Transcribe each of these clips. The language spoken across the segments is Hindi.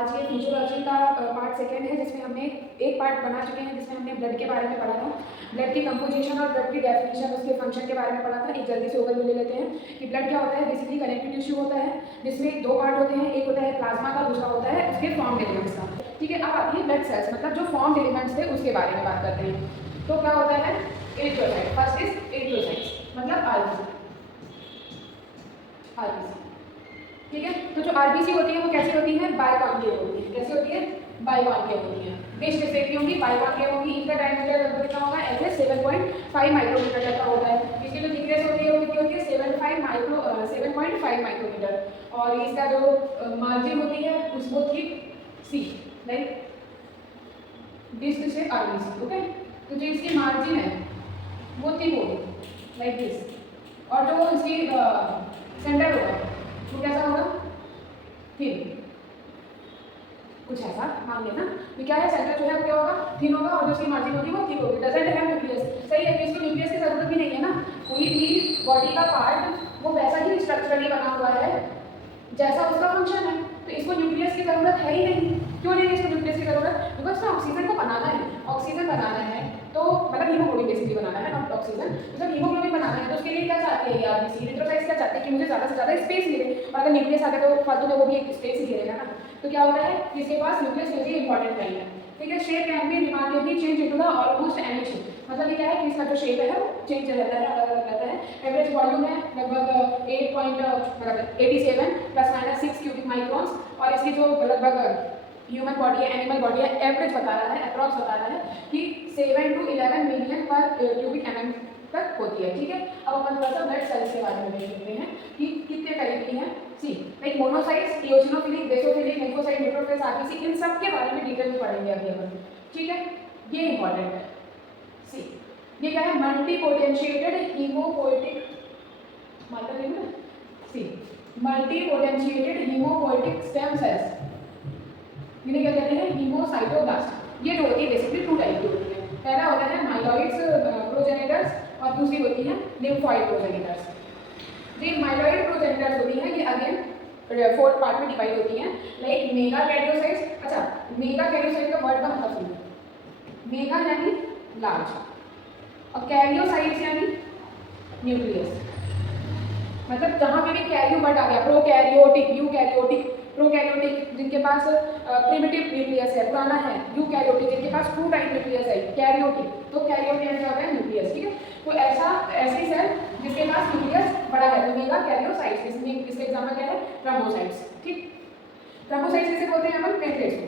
आज ये फिजियोलॉजी का पार्ट सेकेंड है, जिसमें हमने एक पार्ट बना चुके हैं जिसमें हमने ब्लड के बारे में पढ़ा था, ब्लड की कंपोजिशन और ब्लड की डेफिनेशन, उसके फंक्शन के बारे में पढ़ा था। एक जल्दी से ओवरव्यू ले लेते हैं कि ब्लड क्या होता है। बेसिकली कनेक्टिव टिश्यू होता है जिसमें दो पार्ट होते हैं, एक होता है प्लाज्मा का, दूसरा होता है उसके फॉर्म्ड एलिमेंट्स का। ठीक है, अब आती है ब्लड सेल्स, मतलब जो फॉर्म्ड एलिमेंट्स थे उसके बारे में बात करते हैं। तो क्या होता है, एरिथ्रोसाइट। फर्स्ट इज एरिथ्रोसाइट्स, मतलब आरबीसी। ठीक है, तो जो आरबीसी होती है वो कैसी होती है, बाइकॉन्केव होती है। कैसी होती है, बाइकॉन्केव होती है। बेस शेप की होंगी, बाइकॉन्केव होंगी। इनका डायमीटर लगभग कितना होगा, ऐसे 7.5 माइक्रोमीटर का होता है। इसकी जो थिकनेस होती है वो कितनी होती है, 7.5 माइक्रोमीटर। और इसका जो मार्जिन होती है उसको थिक सी, लाइक डिस्क से आरबीसी। ओके, तो जो इसकी मार्जिन है वो थिक होगी लाइक दिस, और जो इसकी सेंटर होगा वो कैसा होगा, थिन। कुछ ऐसा मान लेना कि क्या है, सेंटर जो है वो क्या होगा, थिन होगा, और जो उसकी मार्जिन होगी वो थिक होगी। Doesn't have nucleus. सही है कि इसको न्यूक्लियस की जरूरत भी नहीं है ना। कोई भी बॉडी का पार्ट वो वैसा ही स्ट्रक्चरली बना हुआ है जैसा उसका फंक्शन है, तो इसको न्यूक्लियस की जरूरत है ही नहीं। क्यों नहीं है इसको न्यूक्लियस की जरूरत, बिकॉज इसमें ऑक्सीजन को बनाना है। ऑक्सीजन बनाना है तो मतलब हीमोग्लोबिन बेसिकली बनाना है, नॉट ऑक्सीजन। तो जब हीमोग्लोबिन बनाना है तो उसके लिए क्या चाहते हैं आरबीसी, एरिथ्रोसाइट्स क्या चाहते हैं कि मुझे ज़्यादा से ज़्यादा स्पेस मिले, और अगर न्यूक्लियस आ गया तो फालतू में वो भी एक स्पेस ही घेरेगा ना। तो क्या होता है, इसके पास न्यूक्लियस वेरी इंपॉर्टेंट नहीं है। ठीक है, shape can be remarkably change into the almost any shape. मतलब ये क्या है कि इसका जो शेप है वो चेंज रहता है, अलग अलग रहता है। एवरेज वॉल्यूम है लगभग 87 ± 6 क्यूबिक माइक्रोन्स, और इसकी जो लगभग ह्यूमन बॉडी है, एनिमल बॉडी है, एवरेज बता रहा है, अप्रॉक्स बता रहा है कि 7 to 11 मिलियन पर क्यूबिक mm तक होती है। ठीक है, अब अपन थोड़ा सा ब्लड सेल्स के बारे में देख लेते हैं कि कितने टाइप की हैं। See like monocytes, eosinophilic, basophilic, lymphocyte, neutrophils, RBC, इन सब के बारे में डिटेल में पढ़ेंगे अभी अपन। ठीक है, ये इंपॉर्टेंट है। सी ये क्या है, मल्टी पोटेंशिएटेड हीमोपोएटिक, मतलब है ना, सी मल्टी पोटेंशिएटेड हीमोपोएटिक स्टेम सेल्स, इन्हें क्या कहते हैं, हीमोसाइटोब्लास्ट। ये जो होती है बेसिकली टू टाइप की होती है। पहला होता है माइलॉइड्स प्रोजेनिटर्स, और दूसरी होती है लिम्फॉइड प्रोजेनिटर्स। जो माइलॉइड प्रोजेनिटर्स होती हैं ये अगेन 4 पार्ट में डिवाइड होती हैं, लाइक मेगा कैरियोसाइट्स। अच्छा, मेगा कैरियोसाइट का वर्ड का मतलब सुनिए। मेगा यानी लार्ज, और कैरियोसाइट्स यानी न्यूक्लियस। मतलब जहाँ पे भी कैरियो वर्ड आ गया, प्रोकैरियोटिक, यूकैरियोटिक, प्रोकैरियोटिक जिनके पास प्रिमिटिव न्यूक्लियस है, पुराना है, यूकैरियोटिक जिनके पास ट्रू टाइप न्यूक्लियस है, कैरियोटिक, तो कैरियोट यानी क्या होता है, न्यूक्लियस। ठीक है, तो ऐसी सेल जिसके पास न्यूक्लियस बड़ा है तो मेगा कैरियोसाइट्स। इसमें इसका एग्जाम्पल क्या है, ट्रम्बोसाइट्स। ठीक, ट्रम्बोसाइट्स किसे बोलते हैं अपन, प्लेटलेट्स को।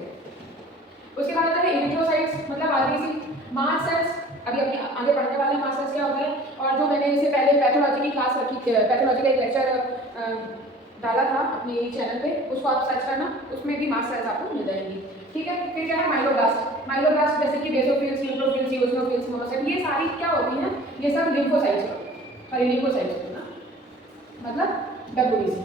उसके बाद आता है एरिथ्रोसाइट्स, मतलब आरबीसी। मास्ट सेल्स, अभी अपने आगे पढ़ने वाले मास्ट सेल्स क्या होता है, और जो मैंने इससे पहले पैथोलॉजी की क्लास रखी, पैथोलॉजी का एक लेक्चर डाला था अपने चैनल पे, उसको आप सर्च करना, उसमें भी मास्ट सेल्स आपको मिल जाएंगी। ठीक है, फिर क्या है, माइलोब्लास्ट। माइलोब्लास्ट जैसे कि बेसोफिल्स, न्यूट्रोफिल्स, इओसिनोफिल्स, मोनोसाइट, ये सारी क्या होती हैं, ये सब लिम्फोसाइट्स, लिम्फोसाइट्स ना, मतलब डब्ल्यूबीसी।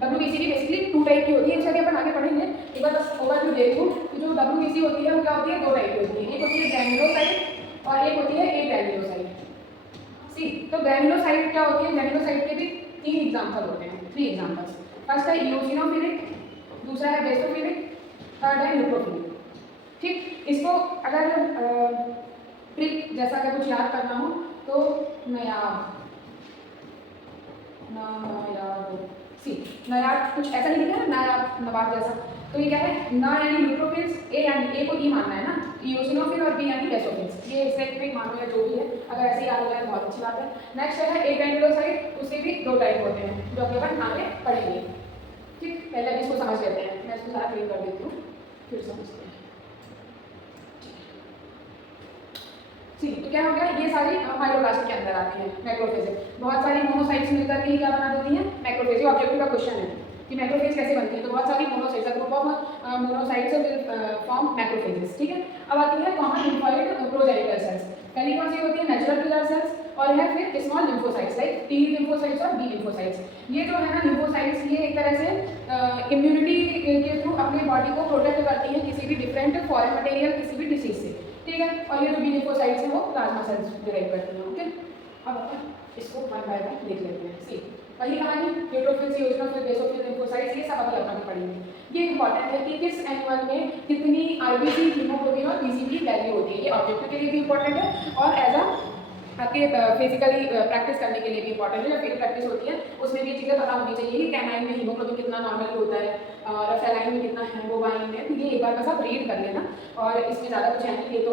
डब्ल्यूबीसी की बेसिकली 2 टाइप की होती है, इसका अपन आगे पढ़ेंगे। एक बार बस ओवरव्यू देख लूँ कि जो डब्ल्यूबीसी होती है वो क्या होती है, 2 टाइप की होती है। एक होती है ग्रैन्युलोसाइट और एक होती है एग्रैन्युलोसाइट। सी तो ग्रैन्युलोसाइट क्या होती है, ग्रैन्युलोसाइट के भी 3 एग्जाम्पल होते हैं, 3 एग्जाम्पल्स। फर्स्ट है इओसिनोफिलिक, दूसरा है बेसोफिलिक, थर्ड है न्यूट्रोफिलिक। ठीक, इसको अगर ट्रिक जैसा अगर कुछ याद करना हो तो नायाब कुछ ऐसा ही लिखा है, नायाब नवाब जैसा। तो ये क्या है, ना यानी न्यूट्रोफिल्स, ए यानी ए को ई मानना है ना, इओसिनोफिल, और बी यानी बेसोफिल्स। ये इससे ट्रिक मानो या जो भी है, अगर ऐसे याद हो जाए बहुत अच्छी बात है। नेक्स्ट है एग्रैन्युलोसाइट, उसके भी 2 टाइप होते हैं जो कि अपन आगे पढ़ेंगे। ठीक, पहले अभी इसको समझ लेते हैं, मैं इसको सारा क्लियर कर देती हूँ फिर समझते हैं। ठीक, तो क्या हो गया, ये सारी माइलोब्लास्ट के अंदर आती है, मैक्रोफेज है। बहुत सारी मोनोसाइट्स मिलकर के क्या बना देती हैं, मैक्रोफेज। ये ऑब्जेक्टिव का क्वेश्चन है कि मैक्रोफेज कैसे बनती है, तो बहुत सारी monocytes, group of monocytes will form macrophages. ठीक है, अब आती है कॉमन लिम्फॉइड प्रोजेनिटल सेल्स। पहली कौन सी होती है, नेचुरल किलर सेल्स, और है फिर small lymphocytes like T lymphocytes और बी लिम्फोसाइट्स। ये जो है ना लिम्फोसाइट्स, ये एक तरह से इम्यूनिटी के थ्रू अपने बॉडी को प्रोटेक्ट करती हैं किसी भी डिफरेंट फॉरेन मटेरियल, किसी भी डिसीज से। ठीक है, और ये जो बी लिम्फोसाइट्स हैं वो प्लाज्मा सेल्स डिराइव करती हैं। ओके, अब अपन इसको 1 बाय 1 देख लेते हैं। सी वही कहानी न्यूट्रोफिल्स, इओसिनोफिल्स, बेसोफिल्स, लिम्फोसाइट्स, ये सब अभी अपन पढ़ेंगे। ये इंपॉर्टेंट है कि किस एनिमल में कितनी आरबीसी, हीमोग्लोबिन और पीसीबी वैल्यू होती है। ये ऑब्जेक्टिव के लिए भी इंपॉर्टेंट है और एज अ आपके फिजिकली प्रैक्टिस करने के लिए भी इंपॉर्टेंट है। जब फील्ड प्रैक्टिस होती है उसमें भी चीज़ें पता होनी चाहिए कि कैनाइन में हीमोग्लोबिन कितना नॉर्मल होता है और फेलाइन में कितना है, बोवाइन में। तो ये एक बार बस आप रीड कर लेना और इसमें ज़्यादा कुछ है नहीं, ये तो